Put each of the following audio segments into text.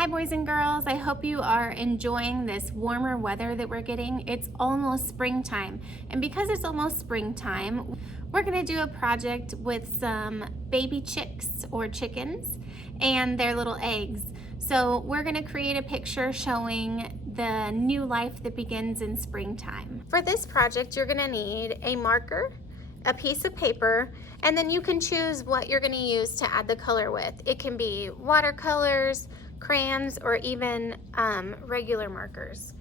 Hi boys and girls, I hope you are enjoying this warmer weather that we're getting. It's almost springtime, and because it's almost springtime, we're gonna do a project with some baby chicks or chickens and their little eggs. So we're gonna create a picture showing the new life that begins in springtime. For this project, you're gonna need a marker, a piece of paper, and then you can choose what you're gonna use to add the color with. It can be watercolors, crayons, or even regular markers.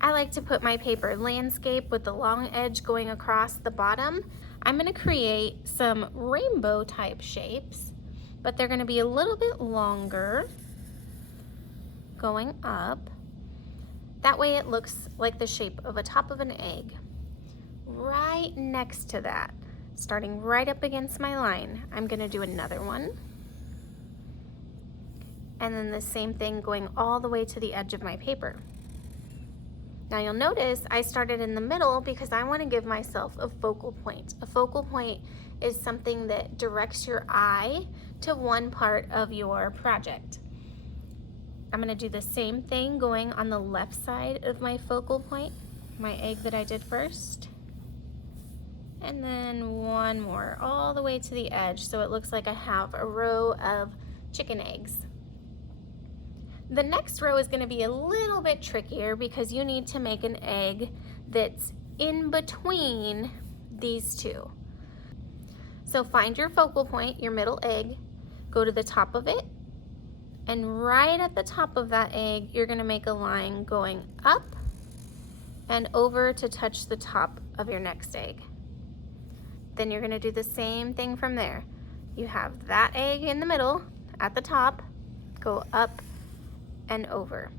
I like to put my paper landscape with the long edge going across the bottom. I'm gonna create some rainbow type shapes, but they're gonna be a little bit longer going up. That way it looks like the shape of a top of an egg. Right next to that, starting right up against my line, I'm gonna do another one. And then the same thing going all the way to the edge of my paper. Now you'll notice I started in the middle because I want to give myself a focal point. A focal point is something that directs your eye to one part of your project. I'm going to do the same thing going on the left side of my focal point, my egg that I did first. And then one more all the way to the edge so it looks like I have a row of chicken eggs. The next row is going to be a little bit trickier because you need to make an egg that's in between these two. So find your focal point, your middle egg, go to the top of it, and right at the top of that egg, you're going to make a line going up and over to touch the top of your next egg. Then you're going to do the same thing from there. You have that egg in the middle at the top, go up and over.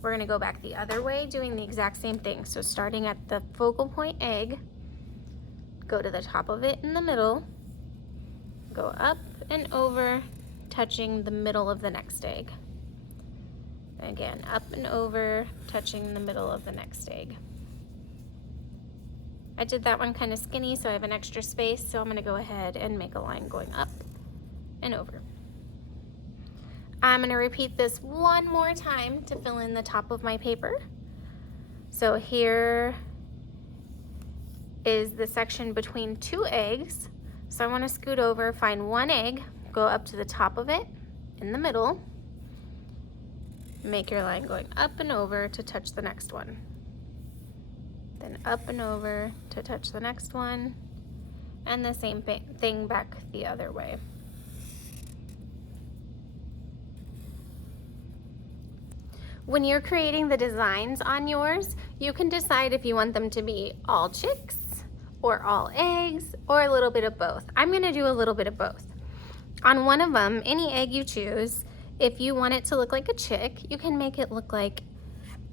We're going to go back the other way doing the exact same thing. So starting at the focal point egg, go to the top of it in the middle, go up and over, touching the middle of the next egg. Again, up and over, touching the middle of the next egg. I did that one kind of skinny, so I have an extra space, so I'm going to go ahead and make a line going up and over. I'm going to repeat this one more time to fill in the top of my paper. So here is the section between two eggs. So I want to scoot over, find one egg, go up to the top of it in the middle, make your line going up and over to touch the next one. Then up and over to touch the next one, and the same thing back the other way. When you're creating the designs on yours, you can decide if you want them to be all chicks or all eggs or a little bit of both. I'm gonna do a little bit of both. On one of them, any egg you choose, if you want it to look like a chick, you can make it look like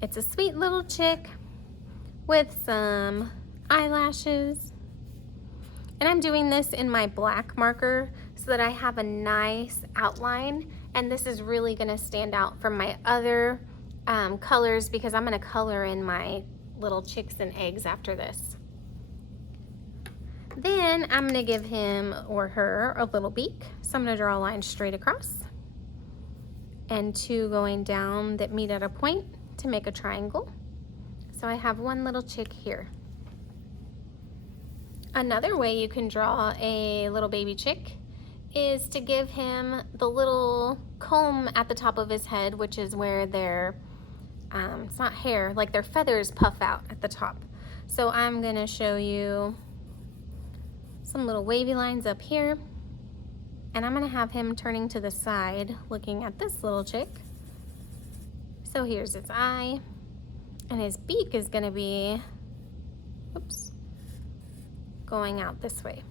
it's a sweet little chick with some eyelashes. And I'm doing this in my black marker so that I have a nice outline, and this is really gonna stand out from my other colors because I'm gonna color in my little chicks and eggs after this. Then I'm gonna give him or her a little beak. So I'm gonna draw a line straight across and two going down that meet at a point to make a triangle. So I have one little chick here. Another way you can draw a little baby chick is to give him the little comb at the top of his head, which is where their it's not hair, like their feathers puff out at the top. So I'm gonna show you some little wavy lines up here, and I'm gonna have him turning to the side looking at this little chick. So here's his eye, and his beak is gonna be, oops, going out this way.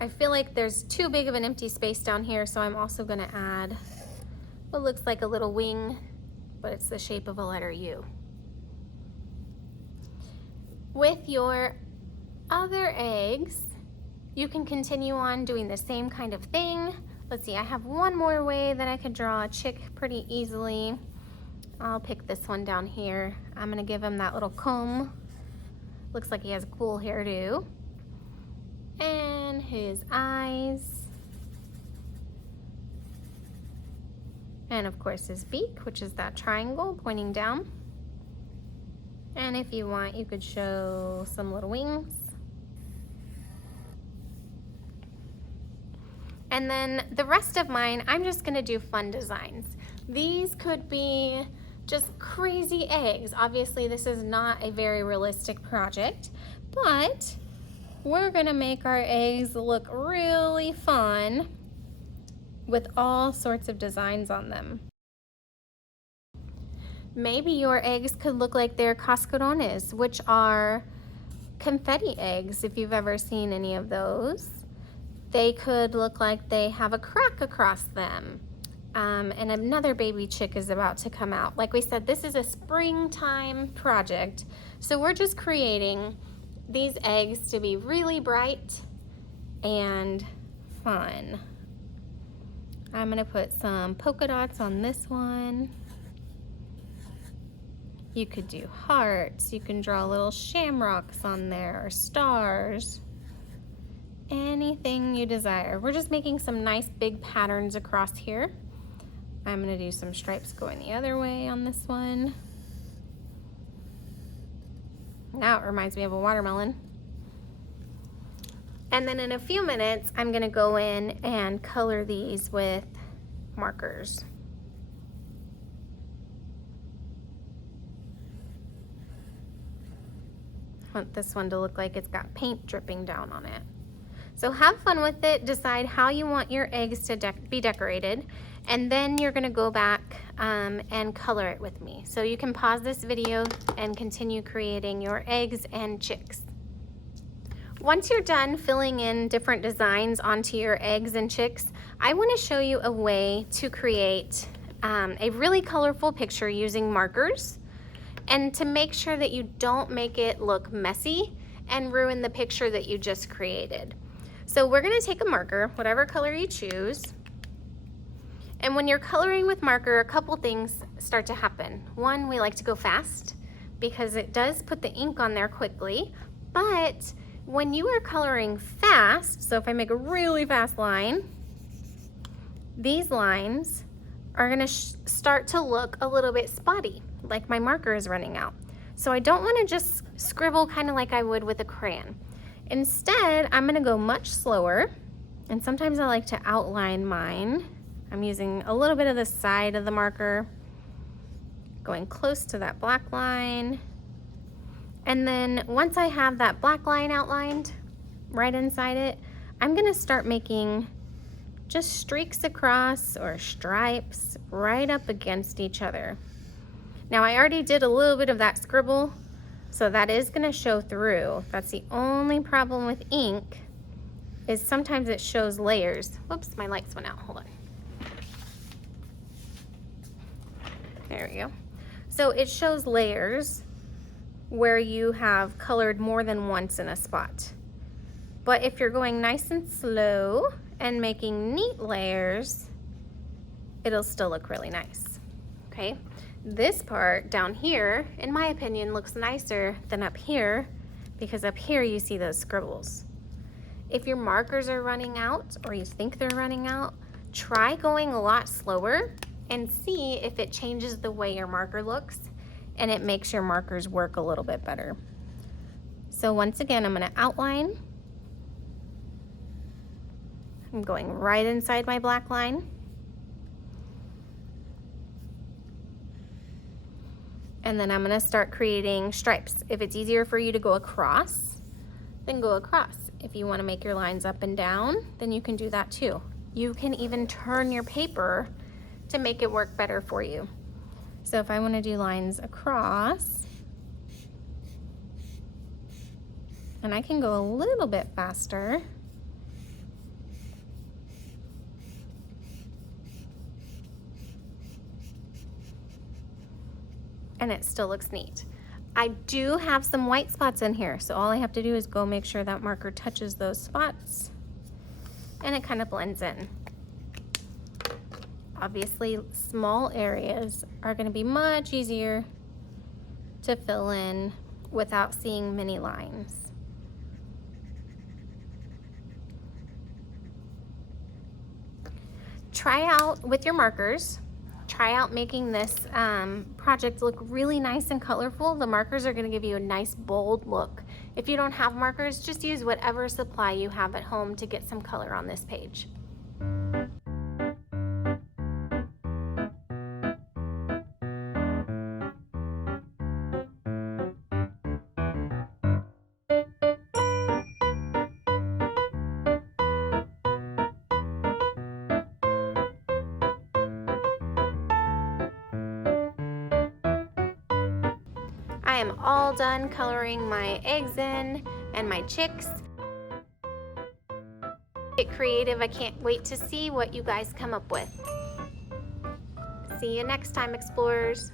I feel like there's too big of an empty space down here, so I'm also gonna add what looks like a little wing, but it's the shape of a letter U. With your other eggs, you can continue on doing the same kind of thing. Let's see, I have one more way that I could draw a chick pretty easily. I'll pick this one down here. I'm gonna give him that little comb. Looks like he has a cool hairdo. And his eyes. And of course his beak, which is that triangle pointing down. And if you want, you could show some little wings. And then the rest of mine, I'm just gonna do fun designs. These could be just crazy eggs. Obviously, this is not a very realistic project, but we're gonna make our eggs look really fun with all sorts of designs on them. Maybe your eggs could look like they're cascarones, which are confetti eggs, if you've ever seen any of those. They could look like they have a crack across them. And another baby chick is about to come out. Like we said, this is a springtime project. So we're just creating these eggs to be really bright and fun. I'm gonna put some polka dots on this one. You could do hearts. You can draw little shamrocks on there or stars. Anything you desire. We're just making some nice big patterns across here. I'm gonna do some stripes going the other way on this one. Now it reminds me of a watermelon. And then in a few minutes, I'm gonna go in and color these with markers. I want this one to look like it's got paint dripping down on it. So have fun with it, decide how you want your eggs to be decorated, and then you're gonna go back and color it with me. So you can pause this video and continue creating your eggs and chicks. Once you're done filling in different designs onto your eggs and chicks, I wanna show you a way to create a really colorful picture using markers, and to make sure that you don't make it look messy and ruin the picture that you just created. So we're gonna take a marker, whatever color you choose, and when you're coloring with marker, a couple things start to happen. One, we like to go fast because it does put the ink on there quickly, but when you are coloring fast, so if I make a really fast line, these lines are gonna start to look a little bit spotty, like my marker is running out. So I don't wanna just scribble kind of like I would with a crayon. Instead, I'm gonna go much slower, and sometimes I like to outline mine. I'm using a little bit of the side of the marker, going close to that black line. And then once I have that black line outlined right inside it, I'm gonna start making just streaks across or stripes right up against each other. Now I already did a little bit of that scribble, so that is gonna show through. That's the only problem with ink, is sometimes it shows layers. Whoops, my lights went out, hold on. There we go. So it shows layers where you have colored more than once in a spot. But if you're going nice and slow and making neat layers, it'll still look really nice, okay? This part down here, in my opinion, looks nicer than up here, because up here you see those scribbles. If your markers are running out or you think they're running out, try going a lot slower and see if it changes the way your marker looks and it makes your markers work a little bit better. So once again, I'm gonna outline. I'm going right inside my black line. And then I'm gonna start creating stripes. If it's easier for you to go across, then go across. If you wanna make your lines up and down, then you can do that too. You can even turn your paper to make it work better for you. So if I wanna do lines across, and I can go a little bit faster. And it still looks neat. I do have some white spots in here, so all I have to do is go make sure that marker touches those spots, and it kind of blends in. Obviously, small areas are gonna be much easier to fill in without seeing many lines. Try out with your markers. try out making this project look really nice and colorful, the markers are going to give you a nice bold look. If you don't have markers, just use whatever supply you have at home to get some color on this page. I am all done coloring my eggs in and my chicks. Get creative. I can't wait to see what you guys come up with. See you next time, explorers.